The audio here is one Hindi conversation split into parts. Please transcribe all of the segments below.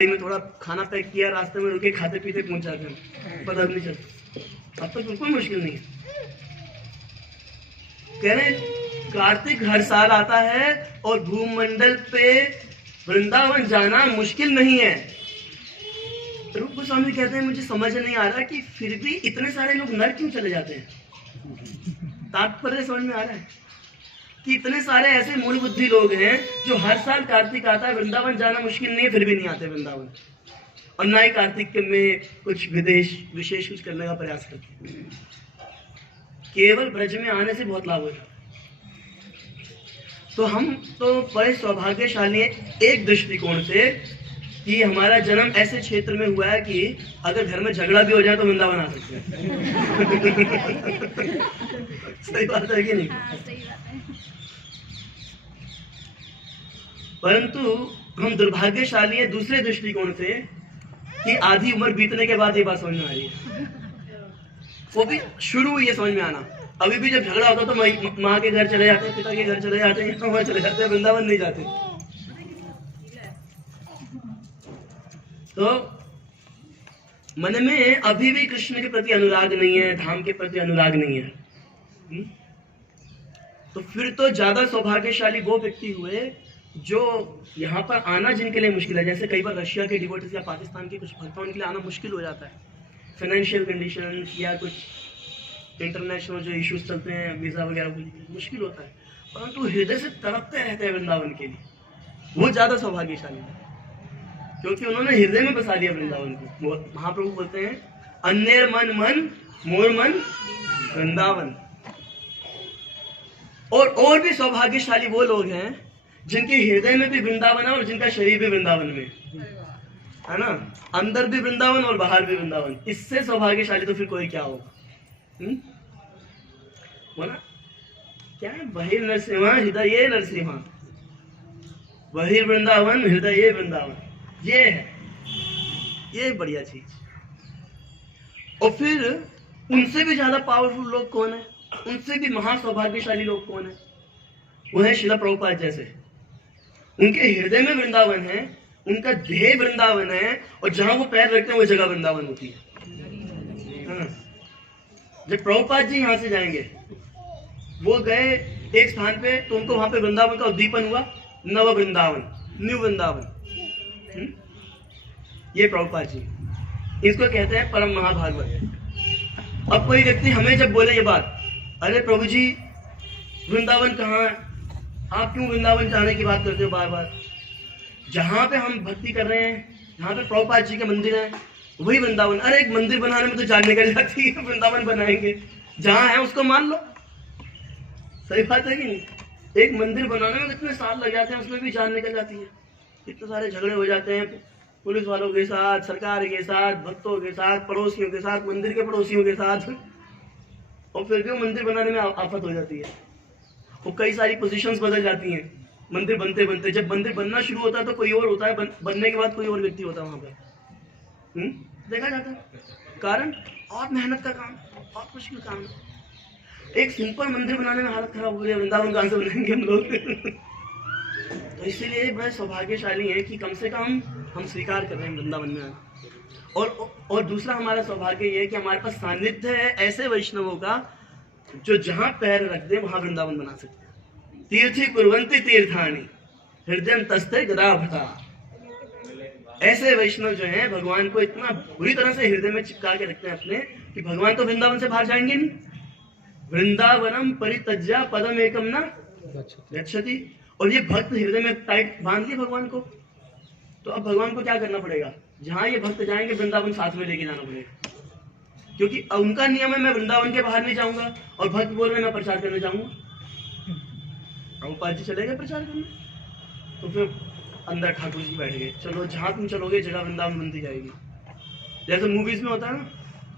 में थोड़ा खाना पैक किया, रास्ते में रुके, खाते पीते पहुंच जाते हैं, पता नहीं चलता। अब तो बिल्कुल मुश्किल नहीं है। कह रहे कार्तिक हर साल आता है और भूमंडल पे वृंदावन जाना मुश्किल नहीं है। रूप गोस्वामी कहते हैं मुझे समझ नहीं आ रहा कि फिर भी इतने सारे लोग नर क्यों चले जाते हैं। तात्पर्य समझ में आ रहा है कि इतने सारे ऐसे मूल बुद्धि लोग हैं जो हर साल कार्तिक आता है, वृंदावन जाना मुश्किल नहीं है, फिर भी नहीं आते वृंदावन, और ना ही कार्तिक में कुछ विशेष कुछ करने का प्रयास करते। केवल ब्रज में आने से बहुत लाभ होता है। तो हम तो बड़े सौभाग्यशाली हैं एक दृष्टिकोण से कि हमारा जन्म ऐसे क्षेत्र में हुआ है कि अगर घर में झगड़ा भी हो जाए तो वृंदावन आ सकते हैं। सही बात है कि नहीं? परंतु हम दुर्भाग्यशाली हैं दूसरे दृष्टिकोण से कि आधी उम्र बीतने के बाद ये बात समझ में आ रही है। वो भी शुरू हुई है समझ में आना। अभी भी जब झगड़ा होता तो माँ के घर चले जाते हैं, पिता के घर चले जाते हैं, वहां चले जाते हैं, वृंदावन नहीं जाते। तो मन में अभी भी कृष्ण के प्रति अनुराग नहीं है, धाम के प्रति अनुराग नहीं है। तो फिर तो ज्यादा सौभाग्यशाली वो व्यक्ति हुए जो यहाँ पर आना जिनके लिए मुश्किल है। जैसे कई बार रशिया के डिवोटीज या पाकिस्तान के कुछ भक्तों के लिए आना मुश्किल हो जाता है, फाइनेंशियल कंडीशन या कुछ इंटरनेशनल जो इश्यूज चलते हैं, वीजा वगैरह के लिए मुश्किल होता है, परंतु हृदय से तड़पते रहते हैं वृंदावन के लिए, वो ज्यादा सौभाग्यशाली है क्योंकि उन्होंने हृदय में बसा दिया वृंदावन को। महाप्रभु बोलते हैं अन्य मन मन मोर मन वृंदावन। और भी सौभाग्यशाली वो लोग हैं जिनके हृदय में भी वृंदावन है और जिनका शरीर भी वृंदावन में है ना, अंदर भी वृंदावन और बाहर भी वृंदावन। इससे सौभाग्यशाली तो फिर कोई क्या होगा। बोला क्या है, बहिर नरसिम्हा हृदय नरसिम्हा, बहिर वृंदावन हृदय वृंदावन, ये है, ये बढ़िया चीज। और फिर उनसे भी ज्यादा पावरफुल लोग कौन है, उनसे भी महासौभाग्यशाली लोग कौन है? वो है शिला प्रभुपाद जैसे। उनके हृदय में वृंदावन है, उनका देह वृंदावन है, और जहां वो पैर रखते हैं वो जगह वृंदावन होती है। जब प्रभुपाद जी यहाँ से जाएंगे, वो गए एक स्थान पे तो उनको वहां पे वृंदावन का उद्दीपन हुआ, नव वृंदावन, न्यू वृंदावन। ये प्रभुपाद जी, इसको कहते हैं परम महाभागवत। अब कोई व्यक्ति हमें जब बोले ये बात, अरे प्रभु जी वृंदावन कहाँ है, आप क्यों वृंदावन जाने की बात करते हो बार बार? जहाँ पे हम भक्ति कर रहे हैं, जहाँ पे प्रभुपाद जी के मंदिर है, वही वृंदावन। अरे एक मंदिर बनाने में तो जान निकल जाती है, वृंदावन बनाएंगे, जहाँ है उसको मान लो। सही बात है कि नहीं? एक मंदिर बनाने में कितने साल लग जाते हैं, उसमें भी जान निकल जाती है। कितने सारे झगड़े हो जाते हैं पुलिस वालों के साथ, सरकार के साथ, भक्तों के साथ, पड़ोसियों के साथ, मंदिर के पड़ोसियों के साथ, और फिर भी मंदिर बनाने में आफत हो जाती है। वो कई सारी पोजीशंस बदल जाती हैं मंदिर बनते बनते। जब मंदिर बनना शुरू होता है तो कोई और होता है, बनने के बाद कोई और व्यक्ति होता है वहां पे। देखा जाता है कारण, और मेहनत का काम, और मुश्किल काम। एक सिंपल मंदिर बनाने में हालत खराब हो गई, वृंदावन कहां से बनाएंगे हम लोग। तो इसीलिए बड़े सौभाग्यशाली है कि कम से कम हम स्वीकार कर रहे हैं वृंदावन में आना। और दूसरा हमारा सौभाग्य ये है कि हमारे पास सानिध्य है ऐसे वैष्णवों का जो जहां पैर रख दे वहां वृंदावन बना सकते हैं। तीर्थी कुर्वन्ति तीर्थानि हृदय तस्ते गदा भटा। ऐसे वैष्णव जो हैं भगवान को इतना बुरी तरह से हृदय में चिपका के रखते हैं अपने कि भगवान तो वृंदावन से बाहर जाएंगे नहीं। वृंदावनम परित्यज्य पदम एकम न गच्छति। और ये भक्त हृदय में टाइट बांध लिए भगवान को, तो अब भगवान को क्या करना पड़ेगा? जहां ये भक्त जाएंगे वृंदावन साथ में लेके जाना पड़ेगा, क्योंकि उनका नियम है मैं वृंदावन के बाहर नहीं जाऊंगा, और भक्त बोल रहे मैं प्रचार करने जाऊंगा। प्रभुपाद जी चले गए प्रचार करने, तो फिर अंदर ठाकुर जी बैठ गए, चलो जहां तुम चलोगे जगह वृंदावन बनती जाएगी। जैसे मूवीज में होता है ना,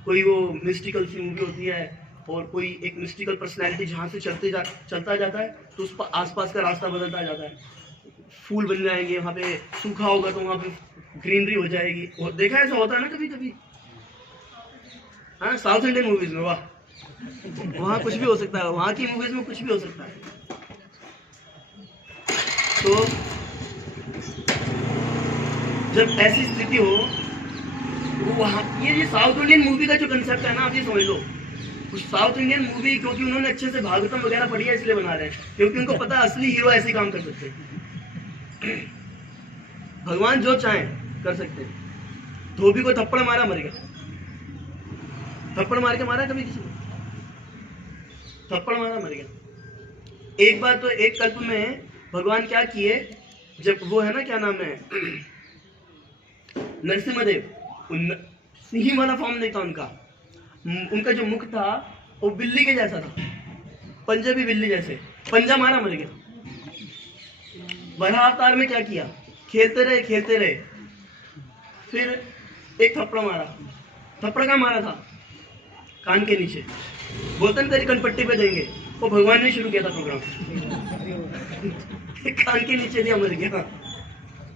कोई वो मिस्टिकल सी मूवी होती है और कोई एक मिस्टिकल पर्सनैलिटी जहाँ से चलता जाता है तो उस पर आसपास का रास्ता बदलता जाता है। फूल बन जाएंगे, वहाँ पे सूखा होगा तो वहाँ पे ग्रीनरी हो जाएगी। और देखा ऐसा होता है ना कभी कभी, हाँ, साउथ इंडियन मूवीज में, वाह, वहाँ कुछ भी हो सकता है, वहाँ की मूवीज में कुछ भी हो सकता है। तो जब ऐसी स्थिति हो वो वहाँ ये साउथ इंडियन मूवी का जो कंसेप्ट है ना, आप ये समझ लो, उस साउथ इंडियन मूवी क्योंकि उन्होंने अच्छे से भागवतम वगैरह पढ़ी है इसलिए बना रहे हैं, क्योंकि उनको पता है असली हीरो ऐसे काम कर सकते हैं। भगवान जो चाहे कर सकते हैं। धोबी को थप्पड़ मारा मर गया, थप्पड़ मार के मारा कभी किसी ने? थप्पड़ मारा मर गया। एक बार तो एक कल्प में भगवान क्या किए, जब वो है ना क्या नाम है नरसिम्हदेव, सिंह वाला फॉर्म नहीं था उनका, उनका जो मुख था वो बिल्ली के जैसा था, पंजे भी बिल्ली जैसे, पंजा मारा मर गया। वराह अवतार में क्या किया, खेलते रहे, फिर एक थप्पड़ मारा। थप्पड़ का मारा था कान के नीचे, बोलते तेरी कनपट्टी पे देंगे, वो भगवान ने शुरू किया था प्रोग्राम। कान के नीचे दिया, मर गया।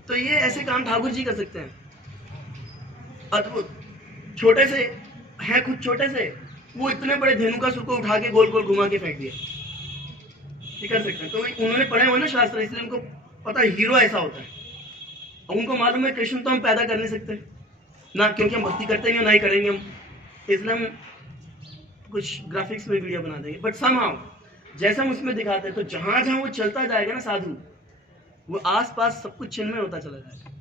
तो ये ऐसे काम ठाकुर जी कर सकते हैं, अद्भुत। छोटे से है, खुद छोटे से, वो इतने बड़े धेनुकासुर को उठा के गोल गोल घुमा के फेंक दिया, ये कर सकते हैं। तो उन्होंने पढ़े हुए ना शास्त्र, इसलिए उनको पता है हीरो ऐसा होता है। और उनको मालूम है कृष्ण तो हम पैदा कर नहीं सकते ना, क्योंकि हम भक्ति करते नहीं, ना ही करेंगे हम, इसलिए हम कुछ ग्राफिक्स में वीडियो बना देंगे। बट समहाउ जैसा हम उसमें दिखाते हैं, तो जहां जहां वो चलता जाएगा ना साधु, वो आसपास सब कुछ चिन्मय होता चला जाएगा।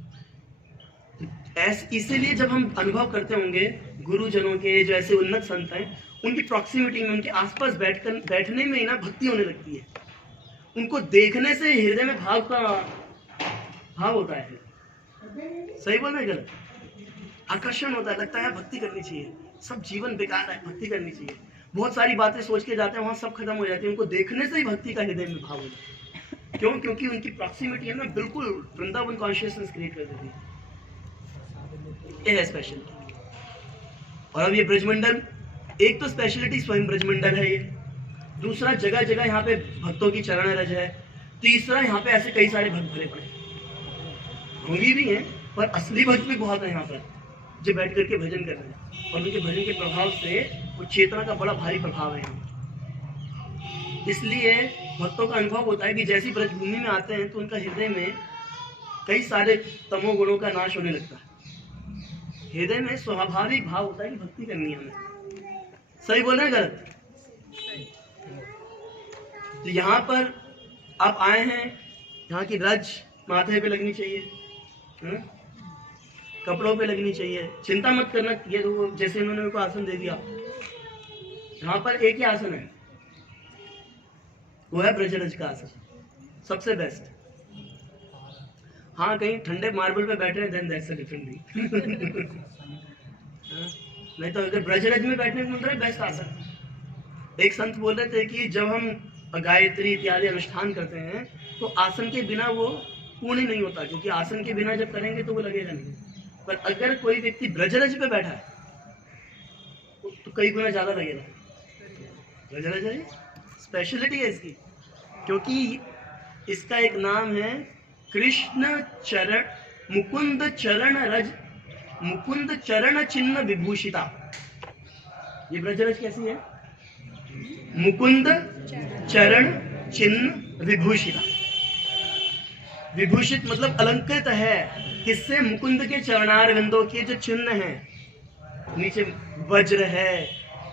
इसीलिए जब हम अनुभव करते होंगे गुरुजनों के, जो ऐसे उन्नत संत हैं, उनकी प्रॉक्सिमिटी में, उनके आसपास बैठने में ही ना भक्ति होने लगती है। उनको देखने से हृदय में भाव होता है। सही बोल रहे गलत? आकर्षण होता है, लगता है भक्ति करनी चाहिए, सब जीवन बेकार है, भक्ति करनी चाहिए। बहुत सारी बातें सोच के जाते हैं, वहां सब खत्म हो जाती है। उनको देखने से ही भक्ति का हृदय में भाव होता है। क्यों? क्योंकि उनकी प्रॉक्सिमिटी है ना, बिल्कुल वृंदावन कॉन्शियसनेस क्रिएट कर देती है। ये है स्पेशलिटी। और अब ये ब्रजमंडल, एक तो स्पेशलिटी स्वयं ब्रजमंडल है ये, दूसरा जगह जगह यहाँ पे भक्तों की चरण रज है, तीसरा यहाँ पे ऐसे कई सारे भक्त भरे पड़े, ढोंगी भी हैं पर असली भक्त भी बहुत है यहाँ पर, जो बैठ करके भजन कर रहे हैं। और उनके भजन के प्रभाव से वो चेतना का बड़ा भारी प्रभाव है यहाँ। इसलिए भक्तों का अनुभव होता है कि जैसी ब्रजभूमि में आते हैं तो उनका हृदय में कई सारे तमोगुणों का नाश होने लगता है। हृदय में स्वाभाविक भाव होता है कि भक्ति करनी है हमें। सही बोल रहे हैं गलत? तो यहाँ पर आप आए हैं, यहाँ की रज माथे पे लगनी चाहिए, कपड़ों पे लगनी चाहिए, चिंता मत करना। ये तो जैसे इन्होंने मेरे को आसन दे दिया, यहाँ पर एक ही आसन है, वो है ब्रजरज का आसन, सबसे बेस्ट। हाँ, कहीं ठंडे मार्बल पे बैठे हैं, then that's a different thing. नहीं तो अगर ब्रजरज में बैठने को मिल रहा है, बेस्ट आसन। एक संत बोल रहे थे कि जब हम गायत्री इत्यादि अनुष्ठान करते हैं तो आसन के बिना वो पूर्ण नहीं होता, क्योंकि आसन के बिना जब करेंगे तो वो लगेगा नहीं। पर अगर कोई व्यक्ति ब्रजरज पे बैठा है तो कई गुना ज्यादा लगेगा। ब्रजरज है, स्पेशलिटी है इसकी, क्योंकि इसका एक नाम है कृष्ण चरण मुकुंद चरण रज, मुकुंद चरण चिन्ह विभूषिता। ये ब्रजरज कैसी है? मुकुंद चरण चिन्ह विभूषिता। विभूषित मतलब अलंकृत है, किससे? मुकुंद के चरणार बिंदों के जो चिन्ह हैं, नीचे वज्र है,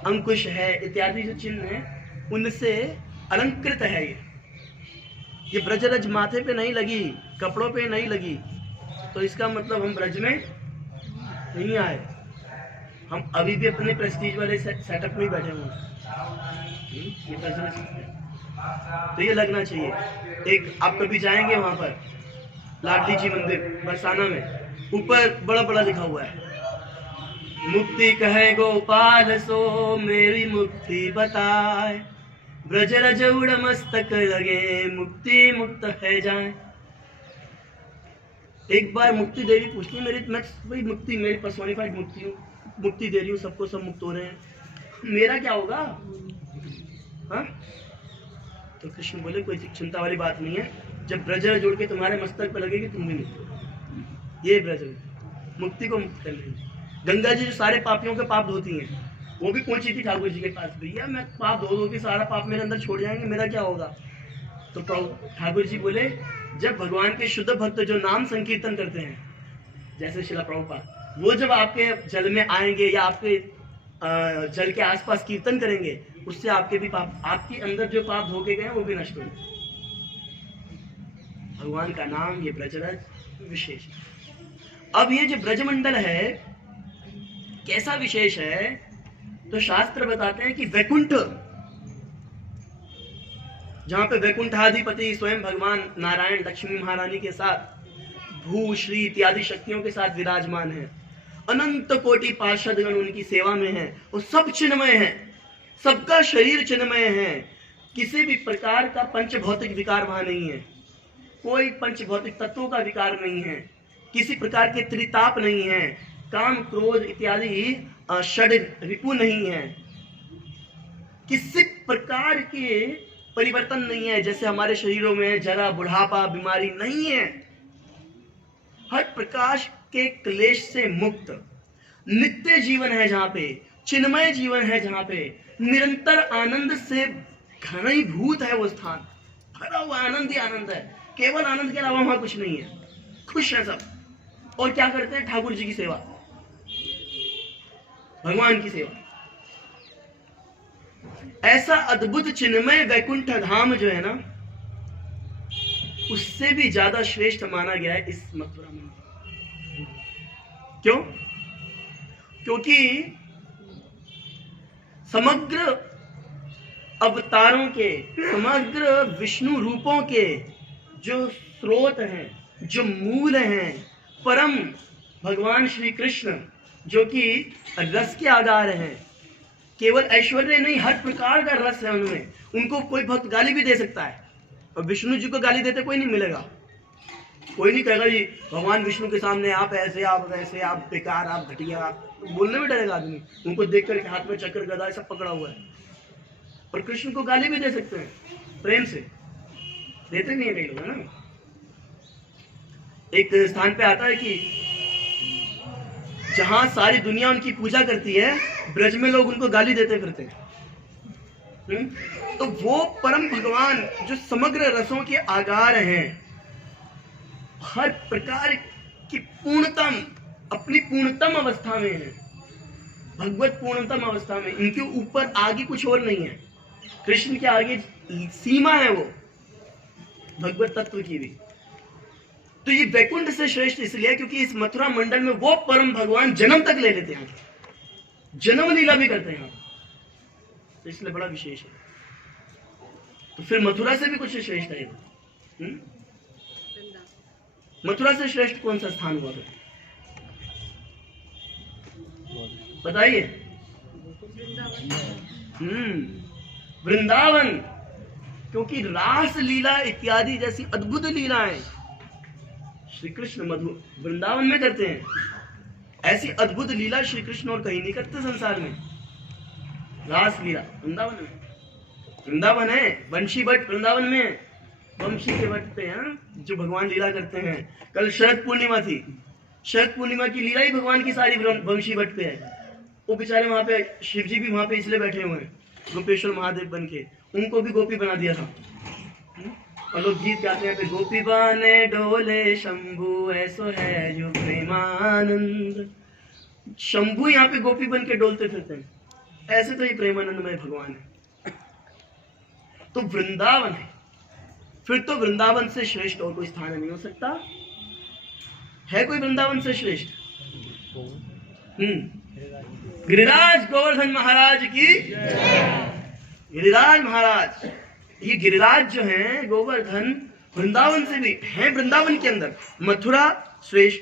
अंकुश है इत्यादि जो चिन्ह हैं, उनसे अलंकृत है। ये ब्रजरज माथे पे नहीं लगी, कपड़ों पे नहीं लगी, तो इसका मतलब हम ब्रज में नहीं आए, हम अभी भी अपने प्रेस्टीज वाले सेटअप में बैठे हुए हैं। ये ब्रजरज है, तो ये लगना चाहिए। एक आप कभी जाएंगे वहां पर लाडली जी मंदिर बरसाना में, ऊपर बड़ा बड़ा लिखा हुआ है, मुक्ति कहे गोपाल सो मेरी मुक्ति बताए, ब्रजरज उड़ मस्तक लगे मुक्ति मुक्त है जाए। एक बार मुक्ति देवी पूछती है, मैं मुक्ति, मेरी पर्सोनिफाइड मुक्ति हूँ, मुक्ति दे रही हूँ सबको, सब मुक्त हो रहे हैं, मेरा क्या होगा? हाँ? तो कृष्ण बोले कोई चिंता वाली बात नहीं है, जब ब्रजरज जोड़ के तुम्हारे मस्तक पे लगेगी तुम भी मुक्त। ये ब्रजरज मुक्ति को मुक्त कर लेंगे। गंगा जी जो सारे पापियों के पाप धोती हैं, वो भी पहुंची थी ठाकुर जी के पास, भैया मैं पाप धो के सारा पाप मेरे अंदर छोड़ जाएंगे, मेरा क्या होगा? तो ठाकुर जी बोले जब भगवान के शुद्ध भक्त जो नाम संकीर्तन करते हैं, जैसे शिला प्रभुपाद, वो जब आपके जल में आएंगे या आपके जल के आसपास कीर्तन करेंगे, उससे आपके भी पाप, आपके अंदर जो पाप धोके गए वो भी नष्ट होंगे। भगवान का नाम ये ब्रजरज विशेष। अब ये जो ब्रजमंडल है कैसा विशेष है, तो शास्त्र बताते हैं कि वैकुंठ, जहां पे वैकुंठाधिपति स्वयं भगवान नारायण लक्ष्मी महारानी के साथ भू श्री इत्यादि शक्तियों के साथ विराजमान है, अनंत कोटि पार्षदगण उनकी सेवा में है, और सब चिन्मय है, सबका शरीर चिन्मय है, किसी भी प्रकार का पंच भौतिक विकार वहां नहीं है, कोई पंच भौतिक तत्वों का विकार नहीं है, किसी प्रकार के त्रिताप नहीं है, काम क्रोध इत्यादि षड रिपु नहीं है, किसी प्रकार के परिवर्तन नहीं है, जैसे हमारे शरीरों में जरा बुढ़ापा बीमारी नहीं है, हर प्रकाश के क्लेश से मुक्त नित्य जीवन है, जहां पे चिन्मय जीवन है, जहां पे निरंतर आनंद से घनीभूत है वो स्थान, भरा हुआ आनंद ही आनंद है, केवल आनंद के अलावा वहां कुछ नहीं है, खुश है सब। और क्या करते हैं? ठाकुर जी की सेवा, भगवान की सेवा। ऐसा अद्भुत चिन्मय वैकुंठ धाम जो है ना, उससे भी ज्यादा श्रेष्ठ माना गया है इस मथुरा में। क्यों? क्योंकि समग्र अवतारों के, समग्र विष्णु रूपों के जो स्रोत हैं, जो मूल हैं, परम भगवान श्री कृष्ण जो कि रस के आधार हैं, केवल ऐश्वर्य नहीं, हर प्रकार का रस है उनमें, उनको कोई भक्त गाली भी दे सकता है, और विष्णु जी को गाली देते कोई नहीं मिलेगा, कोई नहीं कहेगा जी भगवान विष्णु के सामने आप ऐसे, आप वैसे, आप बेकार, आप घटिया, आप बोलने में डरेगा आदमी, उनको देख करके हाथ में चक्कर गदा सब पकड़ा हुआ है, और कृष्ण को गाली भी दे सकते हैं प्रेम से, देते नहीं है कई लोग, है ना। एक स्थान पे आता है कि जहां सारी दुनिया उनकी पूजा करती है, ब्रज में लोग उनको गाली देते फिरते हैं। तो वो परम भगवान जो समग्र रसों के आगार हैं, हर प्रकार की पूर्णतम, अपनी पूर्णतम अवस्था में है, भगवत पूर्णतम अवस्था में, इनके ऊपर आगे कुछ और नहीं है, कृष्ण के आगे सीमा है वो भगवत तत्व की भी। तो ये वैकुंठ से श्रेष्ठ इसलिए क्योंकि इस मथुरा मंडल में वो परम भगवान जन्म तक ले लेते हैं, जन्म लीला भी करते हैं, तो इसलिए बड़ा विशेष है। तो फिर मथुरा से भी कुछ श्रेष्ठ है। मथुरा से श्रेष्ठ कौन सा स्थान हुआ था बताइए? वृंदावन, क्योंकि रास लीला इत्यादि जैसी अद्भुत लीलाएं श्री कृष्ण मधु वृंदावन में करते हैं। ऐसी अद्भुत लीला श्री कृष्ण और कहीं नहीं करते संसार में। रास लीला वृंदावन में, वृंदावन है, वंशी भट्ट वृंदावन में, वंशी के भट्ट पे हैं जो भगवान लीला करते हैं। कल शरद पूर्णिमा थी, शरद पूर्णिमा की लीला ही भगवान की सारी वंशी भट्ट पे है। वो बेचारे वहां पे शिव जी भी वहां पे इसलिए बैठे हुए हैं गोपेश्वर महादेव बन के, उनको भी गोपी बना दिया था। और लोग गीत गाते हैं, गोपी बाने डोले शंभु ऐसो है जो प्रेमानंद। शंभु यहाँ पे गोपी बन के डोलते फिरते हैं, ऐसे तो ये प्रेमानंदमय भगवान है। तो वृंदावन है, फिर तो वृंदावन से श्रेष्ठ और कोई स्थान नहीं हो सकता। है कोई वृंदावन से श्रेष्ठ? गिरिराज गोवर्धन महाराज की। गिरिराज महाराज, ये गिरिराज जो हैं गोवर्धन वृंदावन से भी हैं। वृंदावन के अंदर मथुरा श्रेष्ठ,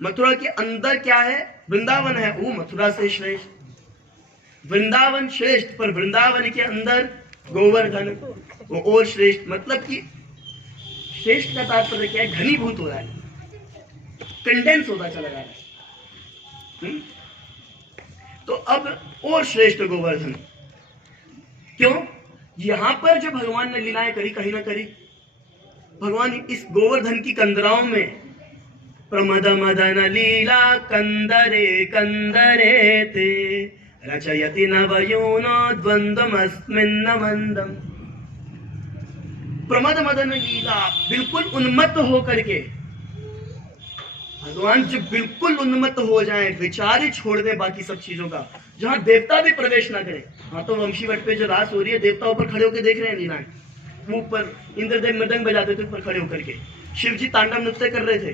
मथुरा के अंदर क्या है? वृंदावन है, वो मथुरा से श्रेष्ठ। वृंदावन श्रेष्ठ, पर वृंदावन के अंदर गोवर्धन वो और श्रेष्ठ। मतलब कि श्रेष्ठ का तात्पर्य क्या है? घनीभूत हो रहा है, कंडेंस होता चला जा रहा है। तो अब और श्रेष्ठ गोवर्धन। क्यों? यहां पर जो भगवान ने लीलाएं करी, कहीं ना करी भगवान इस गोवर्धन की कंदराओं में प्रमद मदन लीला कंदरे कंदरे ते रचयति नवयूनो द्वंद्वमस्मिन् मंदम। प्रमद मदन लीला, बिल्कुल उन्मत्त हो करके भगवान जब बिल्कुल उन्मत्त हो जाए, विचार ही छोड़ दे बाकी सब चीजों का, जहां देवता भी प्रवेश ना करे। हाँ तो वंशी वट पे जो रास हो रही है, देवता ऊपर खड़े होकर देख रहे हैं लीलाएं, ऊपर इंद्रदेव मृदंग बजाते थे ऊपर खड़े होकर के, शिव जी तांडव नृत्य कर रहे थे।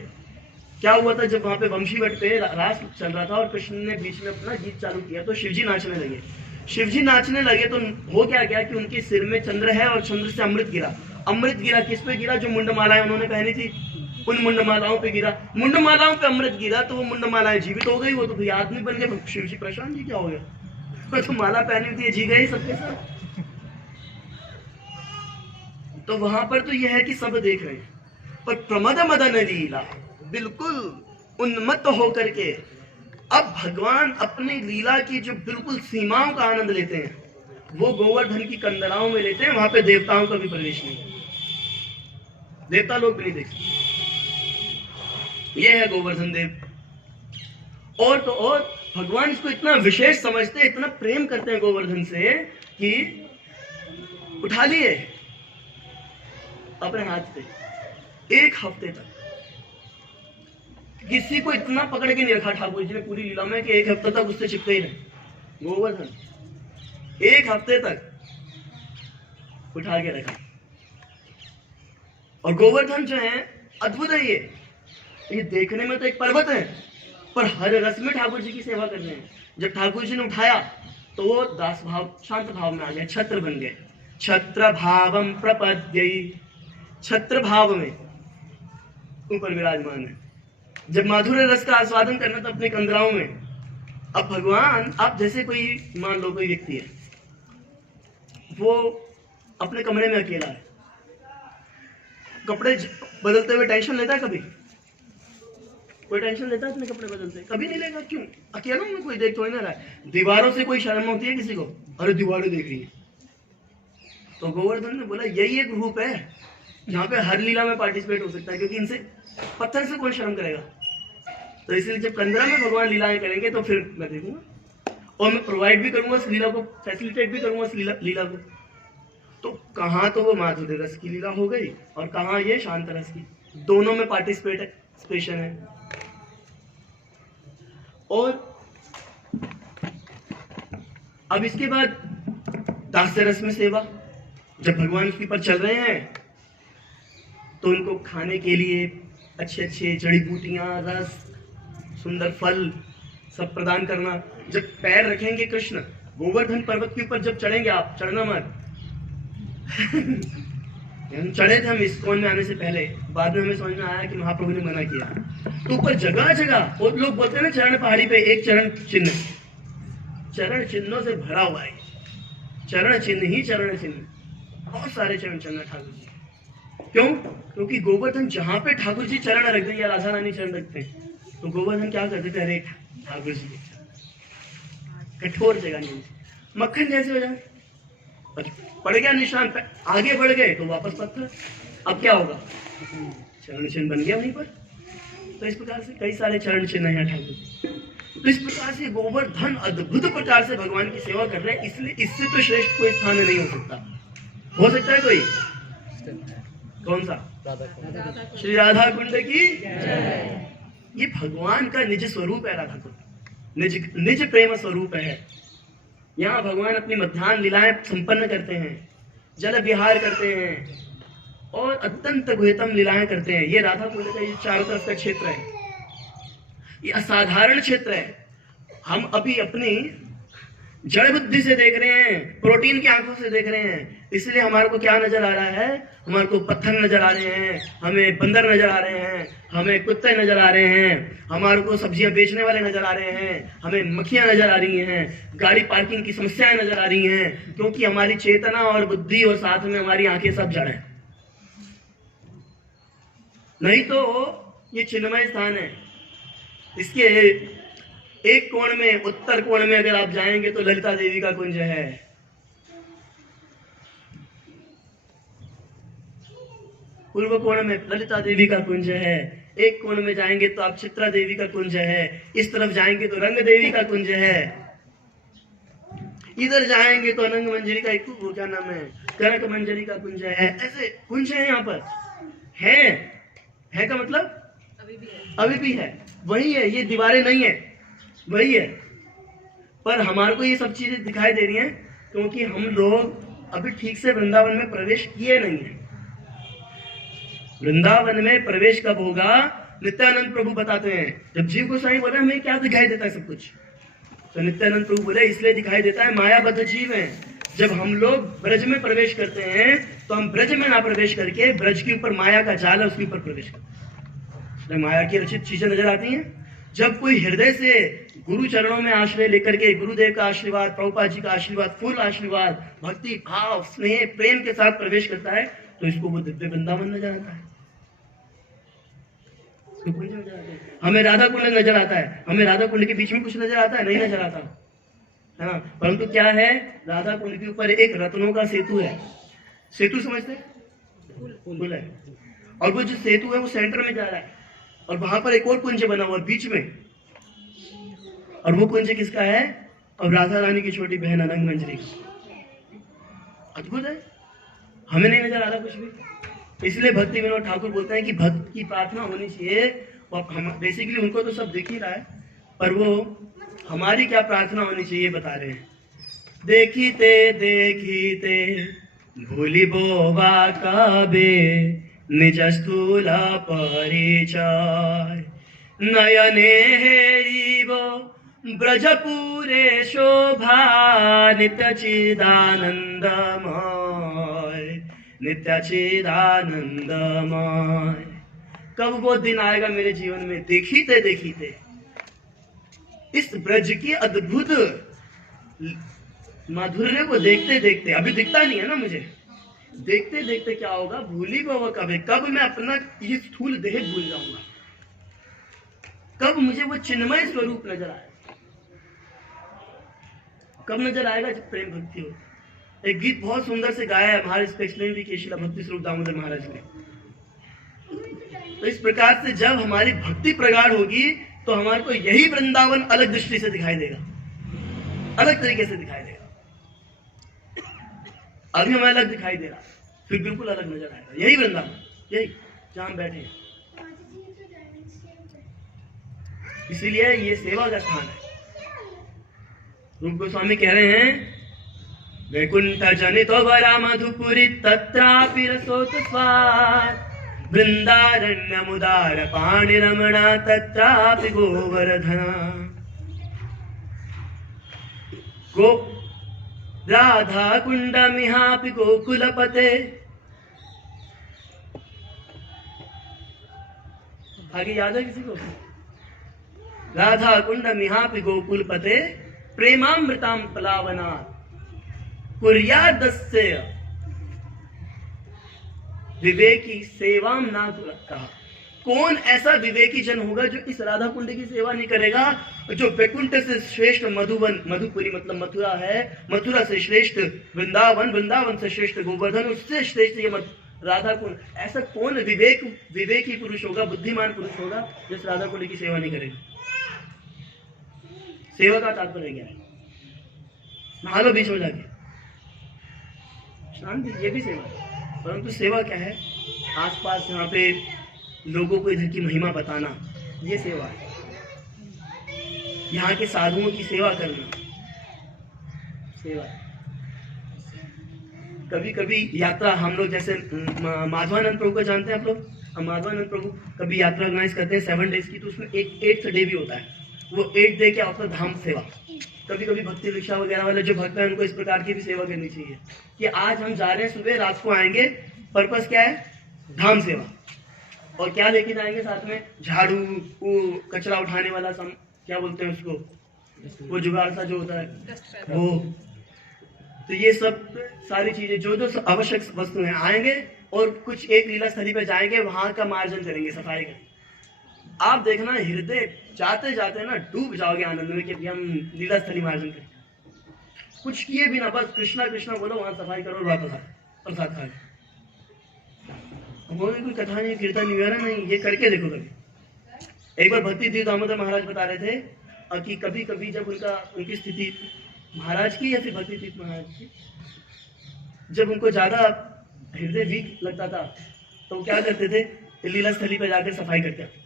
क्या हुआ था जब वहां पे वंशी वट पे रास चल रहा था और कृष्ण ने बीच में अपना गीत चालू किया तो शिवजी नाचने लगे। शिवजी नाचने लगे तो हो क्या गया कि उनके सिर में चंद्र है और चंद्र से अमृत गिरा। अमृत गिरा किस पे गिरा? जो मुंडमालाएं उन्होंने पहनी थी उन मुंडमालाओं पे गिरा। मुंडमालाओं पे अमृत गिरा तो वो मुंडमालाएं जीवित हो गई। वो तो भाई आदमी बन गए। शिवजी परेशान, जी क्या हो गया? तो माला पहनी हुई थी, जी गई सबके साथ। तो वहां पर तो यह है कि सब देख रहे हैं, पर प्रमद मदन लीला, बिल्कुल उन्मत्त होकर के अब भगवान अपनी लीला की जो बिल्कुल सीमाओं का आनंद लेते हैं, वो गोवर्धन की कंदराओं में लेते हैं। वहां पे देवताओं का भी प्रवेश नहीं, देवता लोग भी नहीं देखते। ये है गोवर्धन देव। और तो और भगवान इसको इतना विशेष समझते हैं, इतना प्रेम करते हैं गोवर्धन से कि उठा लिए अपने हाथ पे, एक हफ्ते तक किसी को इतना पकड़ के नहीं रखा ठाकुर जी ने पूरी लीला में कि एक हफ्ते तक उससे चिपके ही रहे। गोवर्धन एक हफ्ते तक उठा के रखा। और गोवर्धन जो है अद्भुत है। ये देखने में तो एक पर्वत है, पर हर रस में ठाकुर जी की सेवा कर रहे हैं। जब ठाकुर जी ने उठाया तो वो दास भाव, शांत भाव में आ गया, छत्र बन गए। छत्र भावम प्रपद्यई, छत्र भाव में ऊपर विराजमान है। जब माधुर्य रस का आस्वादन करना था अपने कंदराओं में, अब भगवान, आप जैसे कोई मान लो कोई व्यक्ति है, वो अपने कमरे में अकेला है, कपड़े बदलते हुए टेंशन लेता है कभी? कोई टेंशन लेता है अपने कपड़े बदलते? कभी नहीं लेगा। क्यों? अकेला में कोई देख थोड़ी ना रहा है। दीवारों से कोई शर्म होती है किसी को? अरे दीवारें देख रही है। तो गोवर्धन ने बोला यही एक रूप है जहाँ पे हर लीला में पार्टिसिपेट हो सकता है, क्योंकि इनसे पत्थर से कौन शर्म करेगा। तो इसलिए जब कंदरा में भगवान लीलाएं करेंगे तो फिर मैं देखूंगा, और मैं प्रोवाइड भी करूंगा इस लीला को, फैसिलिटेट भी करूंगा इस लीला को। तो कहाँ तो वो माधुर्य रस की लीला हो गई और कहाँ ये शांत रस की, दोनों में पार्टिसिपेशन है। और अब इसके बाद दास्य रस में सेवा, जब भगवान उसके ऊपर चल रहे हैं तो उनको खाने के लिए अच्छे अच्छे जड़ी बूटियां, रस, सुंदर फल सब प्रदान करना। जब पैर रखेंगे कृष्ण गोवर्धन पर्वत के ऊपर, जब चढ़ेंगे, आप चढ़ना मत चढ़े थे हम इस्कॉन में आने से पहले, बाद में हमें समझ में आया कि महाप्रभु ने मना किया। तो ऊपर जगह जगह वो लोग बोलते हैं ना, चरण पहाड़ी पे एक चरण चिन्ह, चरण चिन्हों से भरा हुआ है। चरण चिन्ह ही चरण चिन्ह, बहुत सारे चरण चिन्ह ठाकुर जी। क्यों? क्योंकि गोवर्धन जहां पे ठाकुर जी चरण रख दें या राधा रानी चरण रखते हैं, तो गोवर्धन क्या करते थे? अरे ठाकुर जी कठोर जगह नहीं, मक्खन जैसे हो जाए, पड़ गया निशान पे, आगे बढ़ गए तो वापस पत्थर। अब क्या होगा? चरण चिन्ह बन गया वहीं पर। तो इस प्रकार से कई सारे चरण चिन्ह हैं ठाकुर। तो इस प्रकार से गोवर्धन अद्भुत प्रकार से भगवान की सेवा कर रहे हैं। इसलिए इससे तो श्रेष्ठ कोई स्थान नहीं हो सकता। हो सकता है कोई? कौन सा? श्री राधा कुंड की। ये भगवान का निज स्वरूप है, राधा कुंड निज प्रेम स्वरूप है। यहाँ भगवान अपनी मध्यान्ह लीलाएं संपन्न करते हैं, जल विहार करते हैं और अत्यंत गुह्यतम लीलाएं करते हैं। ये राधा कुंड का ये चारों तरफ का क्षेत्र है, ये असाधारण क्षेत्र है। हम अभी अपनी जड़ बुद्धि से देख रहे हैं, प्रोटीन की आंखों से देख रहे हैं, इसलिए हमारे को क्या नजर आ रहा है? हमारे को पत्थर नजर आ रहे हैं, हमें बंदर नजर आ रहे हैं, हमें कुत्ते नजर आ रहे हैं, हमारे को सब्जियां बेचने वाले नजर आ रहे हैं, हमें मक्खियां नजर आ रही हैं, गाड़ी पार्किंग की समस्याएं नजर आ रही हैं, क्योंकि हमारी चेतना और बुद्धि और साथ में हमारी आंखें सब जड़ है। नहीं तो ये चिन्मय स्थान है। इसके एक कोण में, उत्तर कोण में अगर आप जाएंगे तो ललिता देवी का कुंज है। पूर्व कोण में ललिता देवी का कुंज है। एक कोण में जाएंगे तो आप चित्रा देवी का कुंज है। इस तरफ जाएंगे तो रंग देवी का कुंज है। इधर जाएंगे तो अनंग मंजरी का एक वो क्या नाम है, करक मंजरी का कुंज है, ऐसे कुंज है यहाँ पर। है का मतलब अभी भी है, वही है, ये दीवारें नहीं है, वही है। पर हमारे को ये सब चीजें दिखाई दे रही हैं क्योंकि हम लोग अभी ठीक से वृंदावन में प्रवेश किए नहीं है। वृंदावन में प्रवेश कब होगा, नित्यानंद प्रभु बताते हैं। जब जीव गोसाई बोले हमें क्या दिखाई देता है सब कुछ, तो नित्यानंद प्रभु बोले इसलिए दिखाई देता है मायाबद्ध जीव है। जब हम लोग ब्रज में प्रवेश करते हैं तो हम ब्रज में ना प्रवेश करके ब्रज के ऊपर माया का जाल है उसके ऊपर प्रवेश करते हैं। माया की रचित चीजें नजर आती हैं। जब कोई हृदय से गुरु चरणों में आश्रय लेकर के गुरुदेव का आशीर्वाद, प्रभुपाद जी का आशीर्वाद, फुल आशीर्वाद, भक्ति भाव स्नेह प्रेम के साथ प्रवेश करता है तो इसको वो दिव्य वृंदावन नजर आता है। हमें राधा कुंड नजर आता है, हमें राधा कुंड के बीच में कुछ नजर आता है, नहीं नजर आता है ना। परंतु क्या है, राधा कुंड के ऊपर एक रत्नों का सेतु है। सेतु समझते हैं, पुल है, और वो जो सेतु है वो सेंटर में जा रहा है और वहां पर एक और कुंज बना हुआ बीच में, और वो कुंज किसका है, और राधा रानी की छोटी बहन अनंग मंजरी की। अद्भुत है, हमें नहीं नजर आ रहा कुछ भी। इसलिए भक्ति विनोद ठाकुर बोलते हैं कि भक्त की प्रार्थना होनी चाहिए, और हम बेसिकली उनको तो सब दिख ही रहा है, पर वो हमारी क्या प्रार्थना होनी चाहिए बता रहे हैं। देखीते देखीते भूलिबो कबे निज स्थूल परिचय, नयने हेरिबो ब्रजपुरे शोभा नित्य चिदानंदमय, नित्य चिदानंदमय। कब वो दिन आएगा मेरे जीवन में, देखीते देखीते इस ब्रज की अद्भुत माधुर्य को देखते देखते, अभी दिखता नहीं है ना मुझे, देखते देखते क्या होगा, भूली वो कब मैं अपना ये स्थूल देह भूल जाऊंगा, कब मुझे वो चिन्मय स्वरूप नजर आएगा, कब नजर आएगा जब प्रेम भक्ति हो। एक गीत बहुत सुंदर से गाया है महाराज एक्सप्लेन भी किया श्रील भक्ति स्वरूप दामोदर महाराज ने। तो इस प्रकार से जब हमारी भक्ति प्रगाढ़ होगी तो हमारे को यही वृंदावन अलग दृष्टि से दिखाई देगा, अलग तरीके से दिखाई देगा। अभी हमें अलग दिखाई दे रहा, फिर बिल्कुल अलग नजर आएगा। यही वृंदावन, यही जहां हम बैठे हैं। इसीलिए ये सेवा का स्थान है। रूप गोस्वामी कह रहे हैं, वैकुंठ जनितो वरा मधुपुरी तत्रापि रसोत्स्वाद, वृंदारण्य मुदार पाणि रमणा तत्रापि गोवर्धना। गो राधा कुंड मिहापि गोकुलपते, आगे याद है किसी को? राधा कुंड मिहापि गोकुलपते, प्रेमामृताम प्लावना कुर्यादस्य विवेकी सेवाम ना दुरक्ता। कौन ऐसा विवेकी जन होगा जो इस राधा कुंड की सेवा नहीं करेगा, जो वैकुंठ से श्रेष्ठ मधुवन, मधुपुरी मतलब मथुरा है, मथुरा से श्रेष्ठ वृंदावन, वृंदावन से श्रेष्ठ गोवर्धन, उससे श्रेष्ठ ये राधा कुंड। ऐसा कौन विवेकी पुरुष होगा, बुद्धिमान पुरुष होगा जो इस राधा कुंड की सेवा नहीं करेगा। सेवा का तात्पर्य क्या है? नहा लो बीच में जाके, शांति, ये भी सेवा है। परंतु सेवा क्या है? आसपास यहाँ पे लोगों को इधर की महिमा बताना, ये सेवा है। यहाँ के साधुओं की सेवा करना सेवा है। कभी कभी यात्रा हम लोग जैसे माधवानंद प्रभु को जानते हैं आप लोग, हम माधवानंद प्रभु कभी यात्रा ऑर्गेनाइज करते हैं 7 डेज की, तो उसमें एक 8th डे भी होता है। वो 8th डे क्या होता है? धाम सेवा। कभी कभी भक्ति रिक्शा वगैरह वाले जो भक्त हैं उनको इस प्रकार की भी सेवा करनी चाहिए कि आज हम जा रहे हैं, सुबह रात को आएंगे, पर्पस क्या है? धाम सेवा। और क्या लेके जाएंगे साथ में? झाड़ू, वो कचरा उठाने वाला क्या बोलते हैं उसको, वो जुगाड़ सा जो होता है वो। तो ये सब सारी चीजें जो जो आवश्यक वस्तुएं आएंगे, और कुछ एक लीला स्थली पे जाएंगे, वहां का मार्जन करेंगे, सफाई का। आप देखना हृदय जाते जाते ना डूब जाओगे आनंद में कि हम लीला स्थली मार्जन करें। कुछ किए भी ना, बस कृष्णा कृष्णा बोलो, वहां सफाई करो और वापस आओ प्रसाद खा के। कोई कथा नहीं, कीर्तन निवारण नहीं, ये करके देखो कभी। एक बार भक्ति थी दामोदर महाराज बता रहे थे कि कभी कभी जब उनकी स्थिति महाराज की या फिर भक्ति तीर्थ महाराज की? जब उनको ज्यादा हृदय वीक लगता था तो वो क्या करते थे, लीला स्थली पर जाकर सफाई करते थे,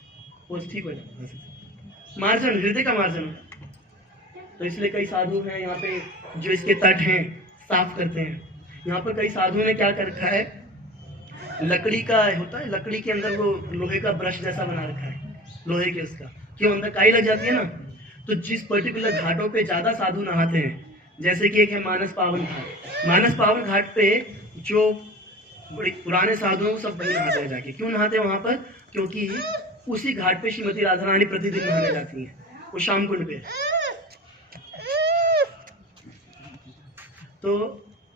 वो ठीक हो जाता था। मार्जन, हृदय का मार्जन होता है। तो इसलिए कई साधु हैं यहाँ पे जो इसके तट हैं साफ करते हैं। यहाँ पर कई साधु ने क्या कर रखा है, लकड़ी का होता है, लकड़ी के अंदर वो लोहे का ब्रश जैसा बना रखा है, लोहे के उसका, क्यों अंदर काई लग जाती है ना। तो जिस पर्टिकुलर घाटों पे ज्यादा साधु नहाते हैं, जैसे कि एक है मानस पावन घाट, मानस पावन घाट पे जो बड़े पुराने साधु हैं वो सब वही नहाते हैं जाके। क्यों नहाते हैं वहां पर? क्योंकि उसी घाट पे श्रीमती राधा रानी प्रतिदिन नहाने जाती हैं, वो शाम कुंड पे। तो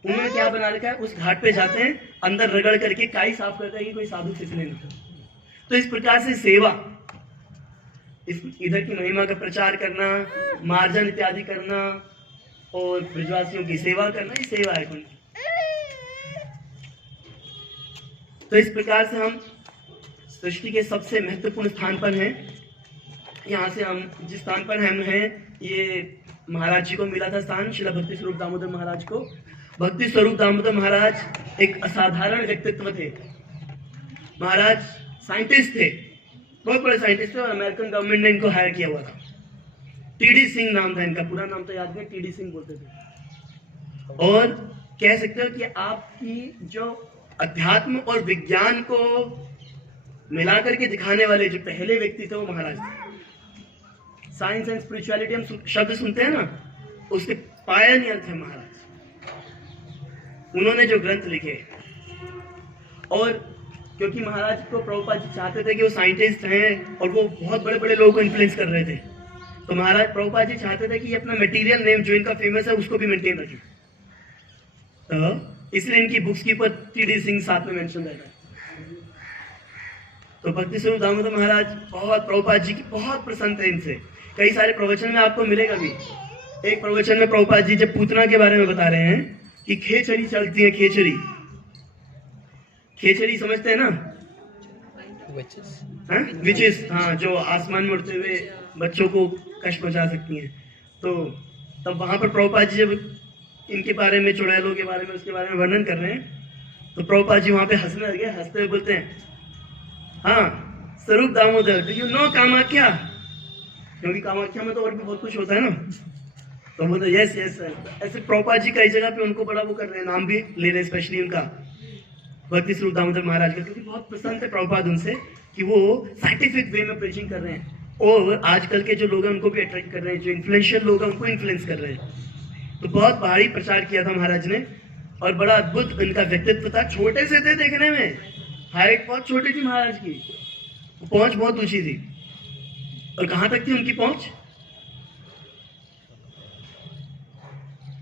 उन्होंने क्या बना रखा है, उस घाट पे जाते हैं, अंदर रगड़ करके काई साफ करता है कि कोई साधु फिसले नहीं। तो इस प्रकार से सेवा, इधर की महिमा का प्रचार करना, मार्जन इत्यादि करना और ब्रजवासियों की सेवा करना, ये सेवा है कुंड। तो इस प्रकार से हम सृष्टि के सबसे महत्वपूर्ण स्थान पर हैं। यहाँ से हम जिस स्थान पर हम हैं, ये महाराज जी को मिला था स्थान, श्रील भक्ति स्वरूप दामोदर महाराज को। भक्ति स्वरूप दामोदर महाराज एक असाधारण व्यक्तित्व थे। महाराज साइंटिस्ट थे, बहुत बड़े साइंटिस्ट थे, और अमेरिकन गवर्नमेंट ने इनको हायर किया हुआ था। टीडी सिंह नाम था इनका, पूरा नाम तो याद नहीं, टीडी सिंह बोलते थे। और कह सकते हो कि आपकी जो अध्यात्म और विज्ञान को मिलाकर के दिखाने वाले जो पहले व्यक्ति थे वो महाराज थे। साइंस एंड स्पिरिचुअलिटी हम शब्द सुनते हैं ना, उसके पायनियर थे महाराज। उन्होंने जो ग्रंथ लिखे, और क्योंकि महाराज को प्रभुपाद जी चाहते थे कि वो साइंटिस्ट हैं और वो बहुत बड़े बड़े लोगों को इन्फ्लुएंस कर रहे थे, तो महाराज प्रभुपाद जी चाहते थे कि ये अपना मटेरियल नेम जो इनका फेमस है उसको भी मेंटेन रखें। तो इसलिए इनकी बुक्स के ऊपर टीडी सिंह साथ में मेंशन रहता है। तो भक्ति स्वरूप दामोदर महाराज बहुत प्रभुपाद जी की बहुत प्रसन्न थे इनसे। कई सारे प्रवचन में आपको मिलेगा भी। एक प्रवचन में प्रभुपाद जी जब पूतना के बारे में बता रहे हैं कि खेचरी चलती है, खेचरी, खेचरी समझते हैं ना, विचेस, हाँ, जो आसमान में उड़ते हुए बच्चों को कष्ट पहुंचा सकती हैं। तो तब वहां पर प्रभुपाद जी जब इनके बारे में, चुड़ैलों के बारे में, उसके बारे में वर्णन कर रहे हैं, तो प्रभुपाद जी वहां पे हंसने लगे। हंसते हुए बोलते हैं, हाँ स्वरूप Damodar, do you know Kamakhya? क्योंकि कामाख्या में तो और भी बहुत कुछ होता है ना। तो बोलते यस यस सर। ऐसे प्रभुपाद जी कई जगह पे उनको बड़ा वो कर रहे हैं, नाम भी ले रहे हैं, स्पेशली उनका भक्ति स्वरूप दामोदर महाराज का, क्योंकि बहुत पसंद है प्रभुपाद उनसे कि वो साइंटिफिक वे में प्रीचिंग कर रहे हैं, और आजकल के जो लोग हैं उनको भी अट्रैक्ट कर रहे हैं, जो इन्फ्लुएंशियल लोग हैं उनको इन्फ्लुएंस कर रहे हैं। तो बहुत भारी प्रचार किया था महाराज ने, और बड़ा अद्भुत इनका व्यक्तित्व था। छोटे से थे देखने में, हाइट बहुत छोटी थी महाराज की, पहुंच बहुत ऊंची थी। और कहां तक थी उनकी पहुंच?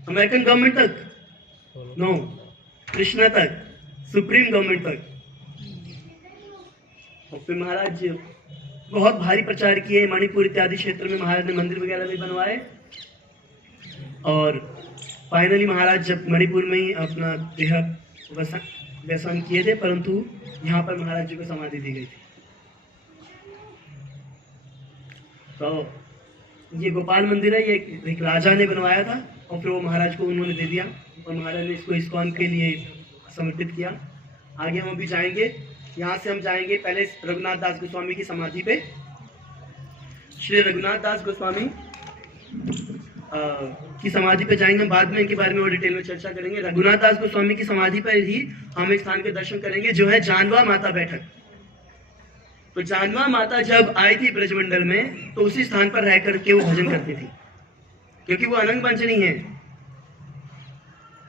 अमेरिकन गवर्नमेंट तक? नो, कृष्णा तक, सुप्रीम गवर्नमेंट तक। और फिर महाराज जी बहुत भारी प्रचार किए। मणिपुर इत्यादि क्षेत्र में महाराज ने मंदिर वगैरह भी बनवाए, और फाइनली महाराज जब मणिपुर में ही अपना देह व्यसन किए थे, परंतु यहाँ पर महाराज जी को समाधि दी गई थी। तो ये गोपाल मंदिर है, ये एक राजा ने बनवाया था, और फिर वो महाराज को उन्होंने दे दिया, और महाराज ने इसको इस्कॉन के लिए समर्पित किया। आगे हम अभी जाएंगे, यहाँ से हम जाएंगे पहले रघुनाथ दास गोस्वामी की समाधि पे। श्री रघुनाथ दास गोस्वामी की समाधि पे जाएंगे, बाद में इनके बारे में और डिटेल में चर्चा करेंगे। रघुनाथ दास गोस्वामी की समाधि पर ही हम एक स्थान के दर्शन करेंगे जो है जानवा माता बैठक। तो जानवा माता जब आई थी ब्रजमंडल में, तो उसी स्थान पर रह करके वो भजन करती थी, क्योंकि वो अनंग मंजरी है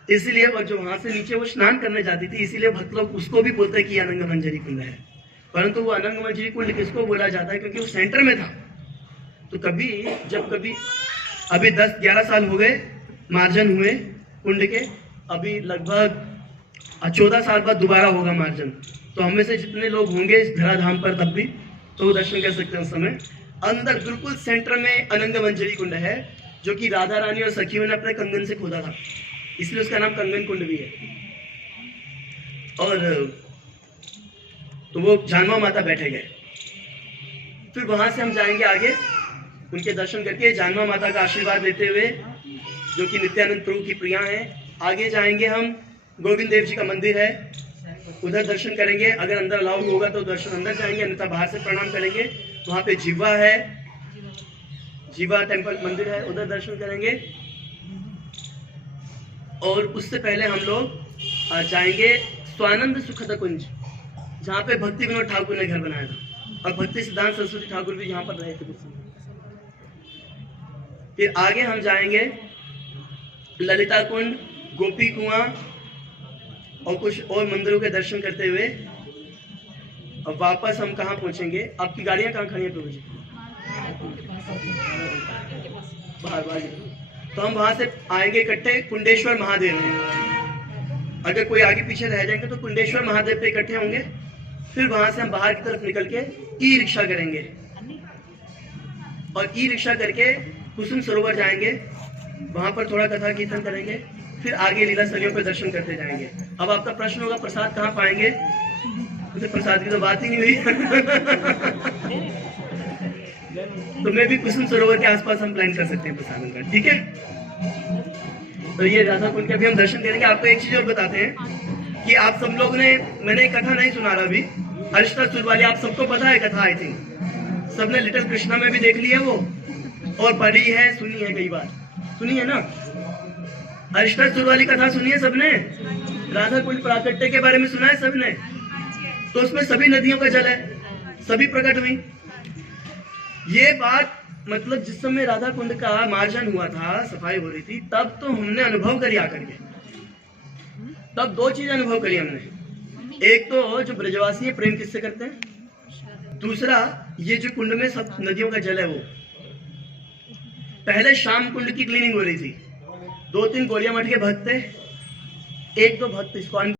इसलिए। और जो वहां से नीचे वो स्नान करने जाती थी, इसीलिए भक्त लोग उसको भी बोलते हैं कि अनंग मंजरी कुंड है। परंतु वो अनंग मंजरी कुंड किसको बोला जाता है? क्योंकि वो सेंटर में था। तो कभी अभी 10-11 साल हो गए मार्जन हुए कुंड के, अभी लगभग 14 साल बाद दोबारा होगा मार्जन। तो हमें से जितने लोग होंगे इस धराधाम पर तब भी, तो दर्शन कर सकते हैं। उस समय अंदर बिल्कुल सेंटर में अनंग मंजरी कुंड है, जो कि राधा रानी और सखियों ने अपने कंगन से खोदा था, इसलिए उसका नाम कंगन कुंड भी है। और तो वो जानवा माता बैठे गए। फिर वहां से हम जाएंगे आगे, उनके दर्शन करके जानवा माता का आशीर्वाद लेते हुए जो कि नित्यानंद प्रभु की प्रिया हैं। आगे जाएंगे हम, गोविंद देव जी का मंदिर है, उधर दर्शन करेंगे। अगर अंदर अलाउ होगा तो दर्शन अंदर जाएंगे, अन्यथा बाहर से प्रणाम करेंगे। वहाँ पे जीवा है, जीवा टेम्पल मंदिर है, उधर दर्शन करेंगे। और उससे पहले हम लोग जाएंगे स्वानंद सुखद कुंज, जहाँ पे भक्ति विनोद ठाकुर ने घर बनाया था और भक्ति सिद्धांत सरस्वती ठाकुर भी यहाँ पर रहे थे कुछ समय। फिर आगे हम जाएंगे ललिता कुंड, गोपी कुआं और कुछ और मंदिरों के दर्शन करते हुए। और वापस हम कहाँ पहुंचेंगे? आपकी गाड़ियां कहाँ खड़ी हैं प्रभु जी? बाहर। तो हम वहां से आएंगे इकट्ठे कुंडेश्वर महादेव में। अगर कोई आगे पीछे रह जाएंगे तो कुंडेश्वर महादेव पे इकट्ठे होंगे। फिर वहां से हम बाहर की तरफ निकल के ई रिक्शा करेंगे और ई रिक्शा करके कुसुम सरोवर जाएंगे, वहां पर थोड़ा कथा कीर्तन करेंगे, फिर आगे लीला स्थलियों पर दर्शन करते जाएंगे। अब आपका प्रश्न होगा प्रसाद कहाँ पाएंगे? तो प्रसाद की तो बात ही नहीं हुई। तो मैं भी कुसुम सरोवर के आसपास हम प्लान कर सकते हैं प्रसादन का, ठीक है? तो ये राधा कुंड के भी हम दर्शन करेंगे। आपको एक चीज और बताते हैं कि आप सब लोग ने, मैंने कथा नहीं सुना रहा अभी, अरिष्टासुर वाली आप सबको पता है कथा, आई थिंक सबने लिटिल कृष्णा में भी देख ली है वो, और पढ़ी है, सुनी है, कई बार सुनी है ना। अरिष्टासुर वाली कथा सुनी है सबने? राधा कुंड प्राकट्य के बारे में सुना है सबने? तो उसमें सभी नदियों का जल है, सभी प्रकट हुई। ये बात मतलब जिस समय राधा कुंड का मार्जन हुआ था, सफाई हो रही थी, तब तो हमने अनुभव करी आकर के। तब दो चीज अनुभव करी हमने। एक तो जो ब्रजवासी प्रेम किससे करते हैं, दूसरा ये जो कुंड में सब नदियों का जल है वो। पहले शाम कुंड की क्लीनिंग हो रही थी, 2-3 गोलियां मठ के भक्त थे, एक दो भक्त इस्कॉन